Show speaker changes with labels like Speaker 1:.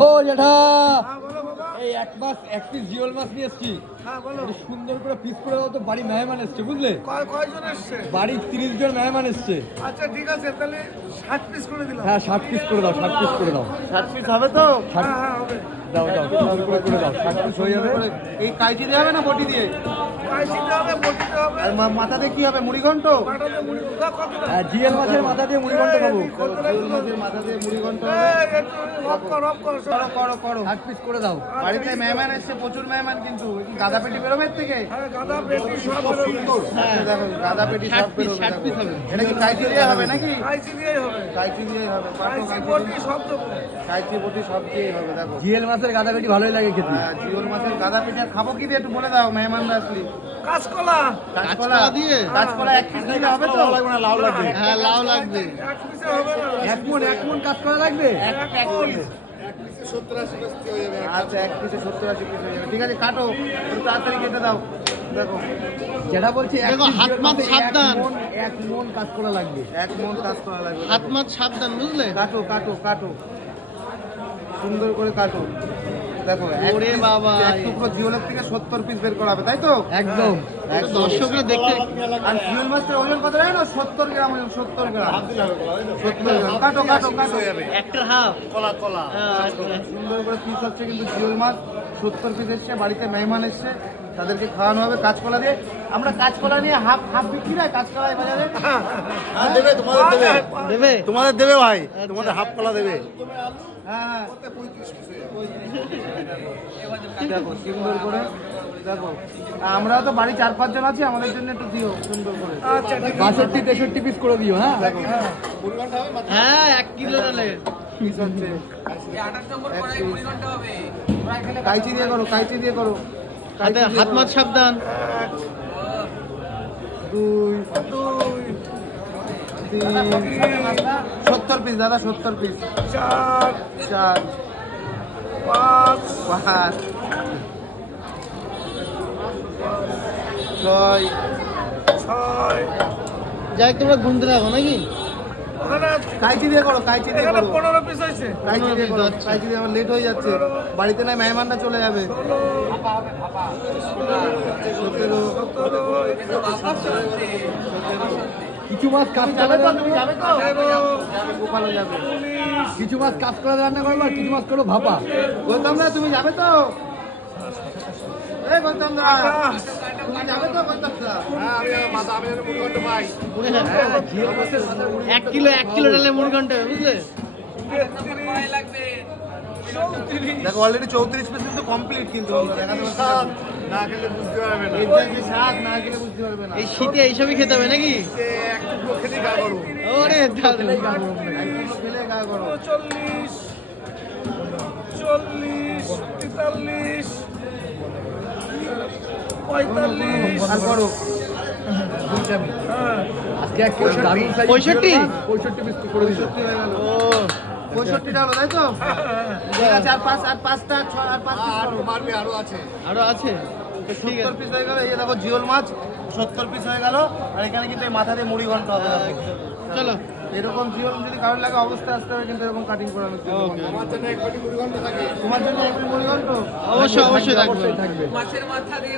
Speaker 1: ও জেঠা
Speaker 2: হ্যাঁ
Speaker 1: এই এক মাস এক পিস জিওল মাছ নিয়ে এসছি
Speaker 2: হ্যাঁ বলো
Speaker 1: সুন্দর করে পিস করে দাও তো বাড়ি মেহমান এসছে বুঝলে
Speaker 2: কয় কয়জন এসছে
Speaker 1: বাড়ি তিরিশ জন মেহমান এসছে
Speaker 2: আচ্ছা ঠিক আছে তাহলে ষাট পিস করে দিলাম
Speaker 1: হ্যাঁ ষাট পিস করে দাও ষাট পিস করে দাও
Speaker 3: ষাট পিস হবে তো
Speaker 2: হ্যাঁ হ্যাঁ হবে
Speaker 1: দাও দাও করে করে দাও ষাট পিস হয়ে যাবে
Speaker 3: এই কাইচি দিয়ে হবে না বটি দিয়ে
Speaker 2: হবে বটিতে হবে
Speaker 3: আর মা- মাথাতে কি হবে? মুড়ি ঘন্ট
Speaker 2: পাটাতে মুড়ি দাও কত দাও?
Speaker 1: হ্যাঁ জিএল মাছের মাথা দিয়ে মুড়ি ঘন্ট খাব
Speaker 2: রাখছো?
Speaker 3: মাছের মাথা দিয়ে
Speaker 2: কর,
Speaker 1: পিস দাও।
Speaker 3: বাড়িতে মেহমান এসছে প্রচুর মেহমান কিন্তু। গাদা পেটি বেরোবে এর থেকে?
Speaker 2: হ্যাঁ, গাঁদা পেটি সব
Speaker 3: হ্যাঁ দেখো গাদা পেটি সব বেরোবে এটা কি হবে নাকি?
Speaker 2: কাইচি হবে।
Speaker 3: কাইচি হবে।
Speaker 2: কাইচি সব দেবো।
Speaker 3: কাইচি সব দিয়েই হবে দেখো।
Speaker 1: জিএল মাছের গাদা পেটি ভালোই লাগে খেতে।
Speaker 3: হ্যাঁ, জিওল মাছের গাদা পেটি আর খাব কি দিয়ে একটু বলে দাও মেহমানরা আসলি।
Speaker 2: কাঁচকলা।
Speaker 3: কাঁচকলা দিয়ে? কাঁচকলা এক পিস দিলে হবে তো? লাউ লাগবে। হ্যাঁ লাউ লাগবে।
Speaker 2: এক পিসে হবে না।
Speaker 1: এক মন এক মন কাজ করা লাগবে?
Speaker 2: এক।
Speaker 3: আচ্ছা এক পিসে সত্তর আশি পিস হয়ে যাবে। ঠিক আছে কাটো। একটু তাড়াতাড়ি কেটে দাও। দেখো।
Speaker 1: যেটা বলছি এক
Speaker 4: দেখো,
Speaker 1: piece
Speaker 4: হাত
Speaker 1: জিওল এক
Speaker 4: সাবধান।
Speaker 1: এক মন কাজ করা লাগবে।
Speaker 3: এক মন কাজ করা লাগবে।
Speaker 4: হাত সাবধান বুঝলে?
Speaker 3: কাটো কাটো কাটো। সুন্দর করে কাটো। দেখো
Speaker 4: ওরে বাবা।
Speaker 3: এক টুকরো জিওলের থেকে সত্তর পিস বের করা হবে তাই তো?
Speaker 1: একদম।
Speaker 3: একদম।
Speaker 4: দর্শকরা দেখতে
Speaker 3: আর জিওল মাছটার ওজন কত জানো? সত্তর গ্রাম ওজন সত্তর গ্রাম। সত্তর গ্রাম। কাটো কাটো কাটো।
Speaker 4: একটা হাফ। কলা কলা।
Speaker 3: সুন্দর করে পিস হচ্ছে কিন্তু জিওল মাছ। সত্তর পিস এসছে বাড়িতে মেহমান এসছে। তাদেরকে খাওয়ানো হবে কাঁচকলা দিয়ে। আমরা কাঁচকলা নিয়ে হাফ হাফ বিক্রি হয় কাঁচকলা বাজারে
Speaker 5: হ্যাঁ দেবে তোমাদের দেবে।
Speaker 4: দেবে?
Speaker 5: তোমাদের দেবে ভাই তোমাদের হাফ কলা দেবে।
Speaker 3: হ্যাঁ। হ্যাঁ দেখো সুন্দর করে দেখো। আমরাও তো বাড়ি চার পাঁচজন আছি আমাদের জন্য একটু দিও সুন্দর করে।
Speaker 2: আচ্ছা।
Speaker 1: বাষট্টি তেষট্টি পিস করে দিও হ্যাঁ?
Speaker 3: দেখো।
Speaker 4: হ্যাঁ এক কিলো ডালে
Speaker 3: পিস হচ্ছে। কাইচি দিয়ে করো কাইচি দিয়ে করো।
Speaker 4: হাতে হাত। মাছ সাবধান
Speaker 3: দুই সত্তর পিস দাদা সত্তর পিস
Speaker 2: চার,
Speaker 3: চার
Speaker 2: পাঁচ,
Speaker 3: পাঁচ ছয়
Speaker 2: ছয়।
Speaker 4: যাই তোমরা গুনতে থাকো নাকি
Speaker 3: কাইচি দিয়ে করো কাইচি দিয়ে করো।
Speaker 2: পনেরো পিস হয়েছে।
Speaker 3: কাইচি দিয়ে করো। কাইচি দিয়ে আমার লেট হয়ে যাচ্ছে। বাড়িতে নাই মেহমানরা চলে যাবে।
Speaker 1: কিছু মাছ কাজ
Speaker 3: যাবে তো তুমি যাবে তো? গোপালও যাবে।
Speaker 1: কিছু মাছ কাজ করা রান্না করব আর কিছু মাছ করব ভাপা।
Speaker 3: বলতাম না তুমি যাবে তো?
Speaker 4: এক কিলো এক কিলো ডালে মুড়ি ঘণ্টা বুঝলে?
Speaker 3: দেখো অলরেডি চৌত্রিশ পিস কিন্তু কমপ্লিট কিন্তু
Speaker 5: না খেলে বুঝতে পারবে না।
Speaker 3: এর স্বাদ না গেলে বুঝতে পারবে না।
Speaker 4: এই শীতে এইসবই খেতে হবে নাকি?
Speaker 5: এক খেতে গা করো
Speaker 4: ওরে
Speaker 3: খেলে গা করো
Speaker 2: চল্লিশ চল্লিশ তেতাল্লিশ পঁয়তাল্লিশ।
Speaker 3: আর করো
Speaker 1: আজকে এক কিলো দারুণ size
Speaker 4: পঁয়ষট্টি?
Speaker 1: পঁয়ষট্টি পিস করে দিছো
Speaker 3: পঁয়ষট্টি। গেল
Speaker 4: ও
Speaker 3: পঁয়ষট্টিটা হলো তাই তো? ঠিক আছে আর পাঁচ আর পাঁচটা ছয় আর পাঁচ
Speaker 5: আর মারবে আরও আছে।
Speaker 4: আরও আছে?
Speaker 3: সত্তর পিস হয়ে গেল এই দেখো জিওল মাছ সত্তর পিস হয়ে গেল। আর এখানে কিন্তু এই মাথা দিয়ে মুড়ি ঘণ্টা হবে।
Speaker 4: চলো।
Speaker 3: এরকম জিওল যদি কারোর লাগে অবস্থা আসতে হবে কিন্তু এরকম কাটিং করে আমি
Speaker 4: ওকে
Speaker 5: জন্য এক বাটি মুড়ি ঘন্ট থাকে?
Speaker 3: তোমার জন্য একটু মুড়ি ঘন্ট
Speaker 4: অবশ্যই অবশ্যই থাকবে।
Speaker 1: থাকবে।